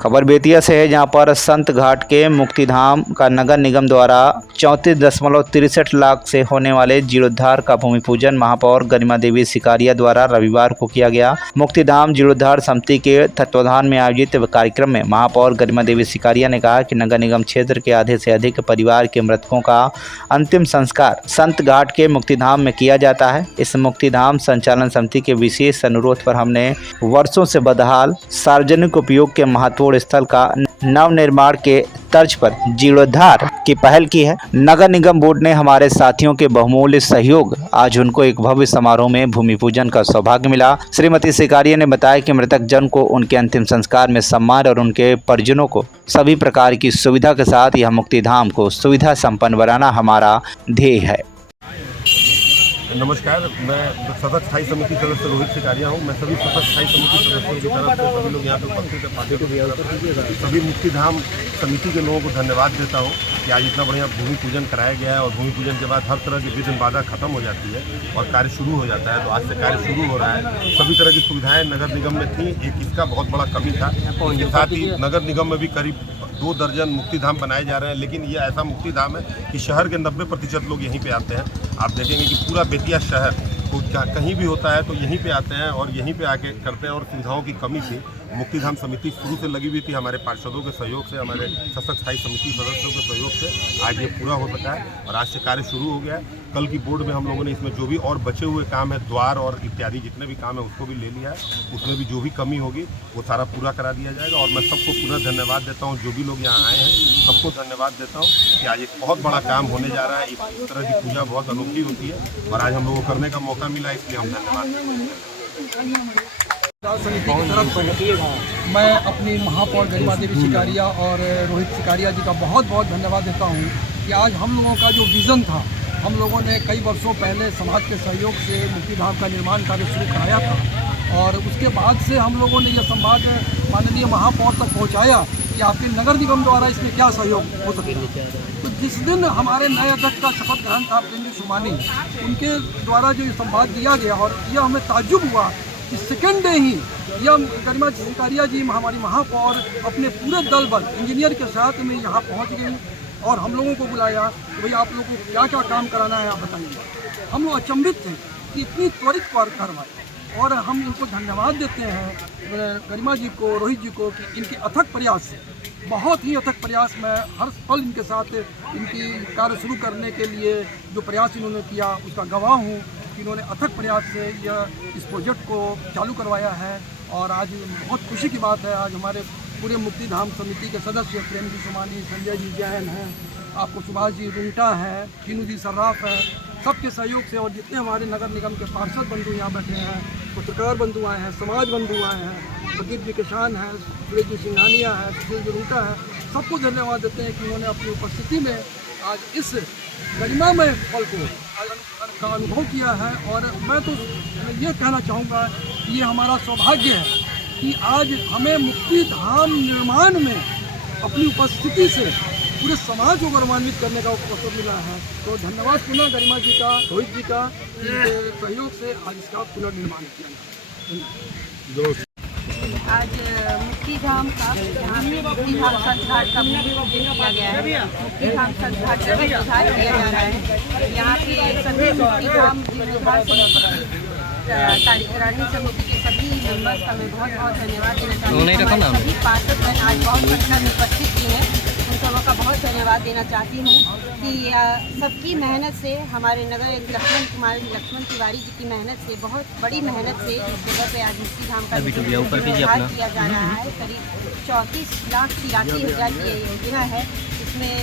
खबर बेतिया से है, जहां पर संत घाट के मुक्तिधाम का नगर निगम द्वारा 34.63 लाख से होने वाले जीर्णोद्धार का भूमि पूजन महापौर गरिमा देवी सिकारिया द्वारा रविवार को किया गया। मुक्तिधाम जीर्णोद्धार समिति के तत्वाधान में आयोजित कार्यक्रम में महापौर गरिमा देवी सिकारिया ने कहा कि नगर निगम क्षेत्र के आधे से अधिक परिवार के मृतकों का अंतिम संस्कार संत घाट के मुक्तिधाम में किया जाता है। इस मुक्तिधाम संचालन समिति के विशेष अनुरोध पर हमने वर्षों से बदहाल सार्वजनिक उपयोग के महत्वपूर्ण स्थल का नवनिर्माण के तर्ज पर जीर्णोद्धार की पहल की है। नगर निगम बोर्ड ने हमारे साथियों के बहुमूल्य सहयोग आज उनको एक भव्य समारोह में भूमि पूजन का सौभाग्य मिला। श्रीमती सिकारिया ने बताया कि मृतक जन को उनके अंतिम संस्कार में सम्मान और उनके परिजनों को सभी प्रकार की सुविधा के साथ यह मुक्तिधाम को सुविधा संपन्न बनाना हमारा ध्येय है। नमस्कार, मैं सदस्य स्थायी समिति सदस्य रोहित सिकारिया हूँ। मैं सभी सदस्य स्थायी समिति सदस्यों की तरफ से सभी लोग यहाँ पे उपस्थित है, पार्टी को सभी मुक्तिधाम समिति के लोगों को धन्यवाद देता हूँ कि आज इतना बढ़िया भूमि पूजन कराया गया है और भूमि पूजन के बाद हर तरह की विघ्न बाधा खत्म हो जाती है और कार्य शुरू हो जाता है। तो आज से कार्य शुरू हो रहा है। सभी तरह की सुविधाएं नगर निगम में थी, एक इसका बहुत बड़ा कमी था। इसके साथ ही नगर निगम में भी करीब 2 दर्जन मुक्तिधाम बनाए जा रहे हैं, लेकिन ये ऐसा मुक्तिधाम है कि शहर के 90% लोग यहीं पे आते हैं। आप देखेंगे कि पूरा बेतिया शहर को कहीं भी होता है तो यहीं पे आते हैं और यहीं पे आके करते हैं। और सुविधाओं की कमी थी। मुक्तिधाम समिति शुरू से लगी हुई थी, हमारे पार्षदों के सहयोग से, हमारे सशक्त स्थायी समिति सदस्यों के सहयोग से आज ये पूरा हो सका है और आज से कार्य शुरू हो गया है। कल की बोर्ड में हम लोगों ने इसमें जो भी और बचे हुए काम है, द्वार और इत्यादि जितने भी काम है उसको भी ले लिया है। उसमें भी जो भी कमी होगी वो सारा पूरा करा दिया जाएगा। और मैं सबको पुनः धन्यवाद देता हूँ, जो भी लोग यहाँ आए हैं सबको धन्यवाद देता हूँ कि आज एक बहुत बड़ा काम होने जा रहा है। इस तरह की पूजा बहुत अनोखी होती है और आज हम लोगों को करने का मौका मिला, इसलिए हम धन्यवाद देते हैं। समिति की तरफ से मैं अपनी महापौर गरिमा देवी सिकारिया और रोहित सिकारिया जी का बहुत बहुत धन्यवाद देता हूँ कि आज हम लोगों का जो विज़न था, हम लोगों ने कई वर्षों पहले समाज के सहयोग से मुक्तिधाम का निर्माण कार्य शुरू कराया था और उसके बाद से हम लोगों ने यह संवाद माननीय महापौर तक पहुँचाया कि आपके नगर निगम द्वारा इसमें क्या सहयोग हो सकता है। तो जिस दिन हमारे नए अध्यक्ष का शपथ ग्रहण था सुमानी, उनके द्वारा जो ये संवाद दिया गया और यह हमें ताज्जुब हुआ कि सेकेंड डे ही यह गरिमा सिकारिया जी हमारी महापौर अपने पूरे दल बल इंजीनियर के साथ में यहाँ पहुँच गई और हम लोगों को बुलाया कि भाई आप लोगों को क्या क्या काम कराना है आप बताइए। हम लोग अचंभित थे कि इतनी त्वरित कार्रवाई और हम इनको धन्यवाद देते हैं गरिमा जी को, रोहित जी को, कि इनके अथक प्रयास से, बहुत ही अथक प्रयास में हर पल इनके साथ इनकी कार्य शुरू करने के लिए जो प्रयास इन्होंने किया उसका गवाह हूँ। इन्होंने अथक प्रयास से यह इस प्रोजेक्ट को चालू करवाया है और आज बहुत खुशी की बात है। आज हमारे पूरे मुक्तिधाम समिति के सदस्य प्रेम जी सुमानी, संजय जी जैन हैं, आपको सुभाष जी रुंगटा हैं, कीनू जी सर्राफ हैं, सबके सहयोग से और जितने हमारे नगर निगम के पार्षद बंधु यहाँ बैठे हैं, पत्रकार बंधु आए हैं, समाज बंधु आए हैं, प्रदीप जी किसान हैं, सुरेश जी सिंघानिया है, सुशील जी रुंगटा है, सबको धन्यवाद देते हैं कि उन्होंने अपनी उपस्थिति में आज इस गरिमामय पल को का अनुभव किया है। और मैं तो ये कहना चाहूँगा कि ये हमारा सौभाग्य है कि आज हमें मुक्तिधाम निर्माण में अपनी उपस्थिति से पूरे समाज को गौरवान्वित करने का अवसर मिला है। तो धन्यवाद पुनः गरिमा जी का, रोहित जी का, सहयोग से आज इसका पुनर्निर्माण किया। आज मुक्तिधाम का मुक्तिधाम संत घाट का भूमि पूजन किया गया है। मुक्तिधाम संत घाट का सुधार किया जा रहा है। यहाँ के सभी मुक्तिधाम जीर्णोद्धार कार्यकारिणी समिति के सभी मेंबर्स का मैं बहुत बहुत धन्यवाद देना चाहती हूँ। सभी पार्षद मैं आज बहुत संख्या में उपस्थित की हैं, उन सबों का बहुत धन्यवाद देना चाहती हूँ कि सबकी मेहनत से हमारे नगर लक्ष्मण तिवारी जी की मेहनत से, बहुत बड़ी मेहनत से इस जगह पे आज मुक्तिधाम का निर्माण किया जा रहा है। करीब 34,83,000 की योजना है। इसमें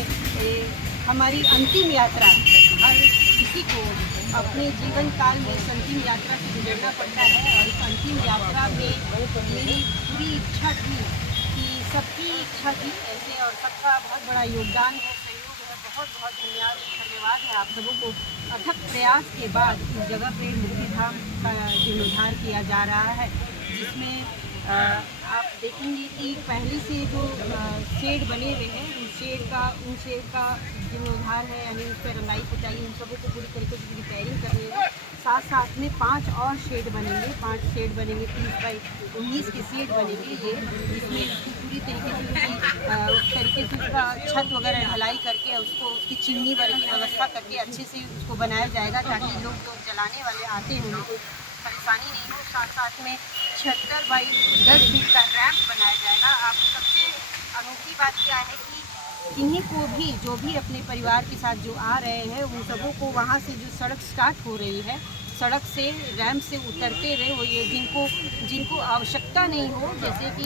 हमारी अंतिम यात्रा हर किसी को अपने जीवन काल में इस अंतिम यात्रा से गुजरना पड़ता है और इस अंतिम यात्रा में मेरी पूरी इच्छा थी कि सबकी इच्छा थी ऐसे और सबका बहुत बड़ा योगदान है, सहयोग है। बहुत बहुत धन्यवाद है आप सबों को। अथक प्रयास के बाद इस जगह पे मुक्तिधाम का जीर्णोद्धार किया जा रहा है, जिसमें आप देखेंगे कि पहले से जो शेड बने हुए हैं उन शेड का जीर्णोद्धार है, यानी उस पर रंगाई पुताई उन सबों को पूरी तरीके से रिपेयरिंग कर रहे हैं। साथ साथ में 5 और शेड बनेंगे, 5 शेड बनेंगे, 30 बाई 19 के शेड बनेंगे ये, जिसमें पूरी तरीके उसका छत वगैरह ढलाई करके उसको उसकी चिमनी वगैरह की व्यवस्था करके अच्छे से उसको बनाया जाएगा, ताकि लोग जो जलाने वाले आते हैं उनको परेशानी नहीं हो। साथ साथ में 76 बाई 10 फीट का रैंप बनाया जाएगा। आप सबसे अनोखी बात क्या है कि इन्हीं को भी, जो भी अपने परिवार के साथ जो आ रहे हैं, उन सबों को वहाँ से जो सड़क स्टार्ट हो रही है, सड़क से रैंप से उतरते हुए वो ये जिनको आवश्यकता नहीं हो, जैसे कि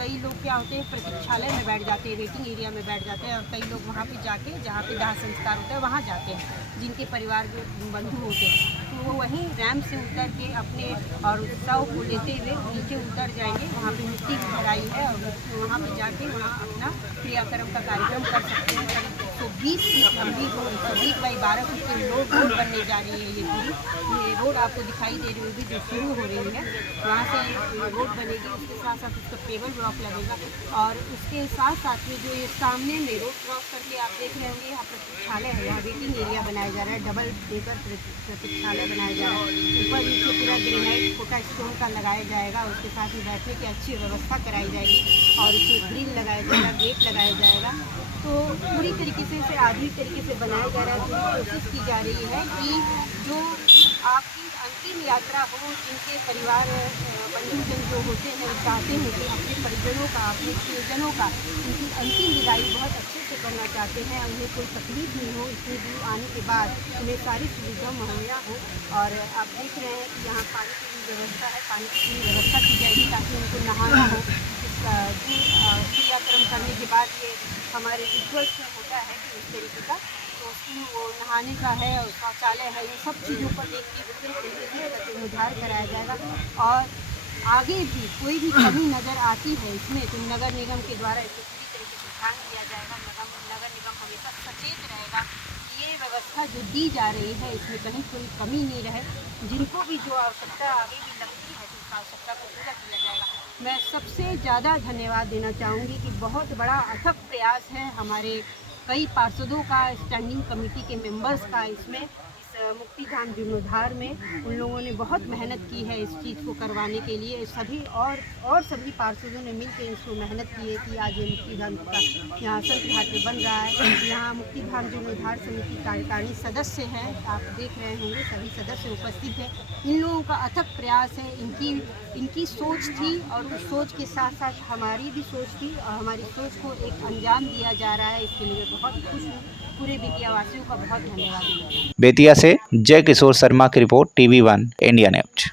कई लोग क्या होते हैं प्रतीक्षालय में बैठ जाते हैं, वेटिंग एरिया में बैठ जाते हैं, और कई लोग वहाँ पे जाके जहाँ पे दाह संस्कार होता है वहाँ जाते हैं, जिनके परिवार के बंधु होते हैं, तो वो वहीं रैंप से उतर के अपने और उत्सव को लेते हुए नीचे उतर जाएंगे। वहाँ पे मिट्टी की भराई है और वहाँ पे जाके वहाँ अपना क्रियाक्रम का कार्यक्रम कर सकते हैं। करीब 120 फीट लंबी रोड, 120 बाई 12 फीट की रोड बनने जा रही है। ये रोड आपको दिखाई दे रही होगी जो शुरू हो रही है, वहाँ से रोड बनेगी। उसके साथ साथ उसका पेवर ब्लॉक लगेगा, और उसके साथ साथ में जो ये सामने में रोड क्रॉस करके आप देख रहे होंगे, यहाँ प्रतीक्षालय है, यहाँ वेटिंग एरिया बनाया जा रहा है, डबल डेकर प्रतीक्षालय बनाया जा रहा है। ऊपर नीचे पूरा ग्रेनाइट छोटा स्टोन का लगाया जाएगा, उसके साथ में बैठने की अच्छी व्यवस्था कराई जाएगी, और उसमें ग्रिल लगाया जाएगा, गेट लगाया जाएगा। तो पूरी तरीके से इसे आधुनिक तरीके से बनाया जा रहा है। पूरी कोशिश की जा रही है कि जो आपकी अंतिम यात्रा हो, जिनके परिवार बंधुजन जो होते हैं, वो चाहते हैं कि अपने परिजनों का, अपने प्रियजनों का, उनकी अंतिम विदाई बहुत अच्छे से करना चाहते हैं, उन्हें कोई तकलीफ नहीं हो, इतनी दूर आने के बाद उन्हें सारी सुविधा मुहैया हो। और आप देख रहे हैं कि यहाँ पानी की भी व्यवस्था है, पानी की भी व्यवस्था की जाएगी ताकि उनको नहाना हो। क्रियाक्रम करने के बाद ये हमारे रिचुअल्स में होता है कि इस तरीके का, तो उसमें वो नहाने का है और शौचालय है, ये सब चीज़ों पर देखते हुए निर्धार कराया जाएगा। और आगे भी कोई भी कमी नज़र आती है इसमें, तो नगर निगम के द्वारा इसे पूरी तरीके से ध्यान दिया जाएगा। नगर निगम हमेशा सचेत रहेगा कि ये व्यवस्था जो दी जा रही है इसमें कहीं कोई कमी नहीं रहे। जिनको भी जो आवश्यकता आगे भी लगती है, तो उस आवश्यकता को पूरा किया जाएगा। मैं सबसे ज़्यादा धन्यवाद देना चाहूँगी कि बहुत बड़ा अथक प्रयास है हमारे कई पार्षदों का, स्टैंडिंग कमेटी के मेंबर्स का, इसमें इस मुक्तिधाम जीर्णोद्धार में उन लोगों ने बहुत मेहनत की है इस चीज़ को करवाने के लिए। सभी और सभी पार्षदों ने मिलकर इसको मेहनत की है कि आज ये मुक्तिधाम का यहाँ संत घाट पे बन रहा है। यहाँ मुक्तिधाम जीर्णोद्धार समिति कार्यकारिणी सदस्य हैं, आप देख रहे होंगे सभी सदस्य उपस्थित हैं। इन लोगों का अथक प्रयास है, इनकी सोच थी, और उस सोच के साथ साथ हमारी भी सोच थी, और हमारी सोच को एक अंजाम दिया जा रहा है। इसके लिए मैं बहुत खुश हूँ। पूरे बेतिया वासियों का बहुत धन्यवाद। बेतिया से जय किशोर शर्मा की रिपोर्ट, TV1 इंडिया न्यूज।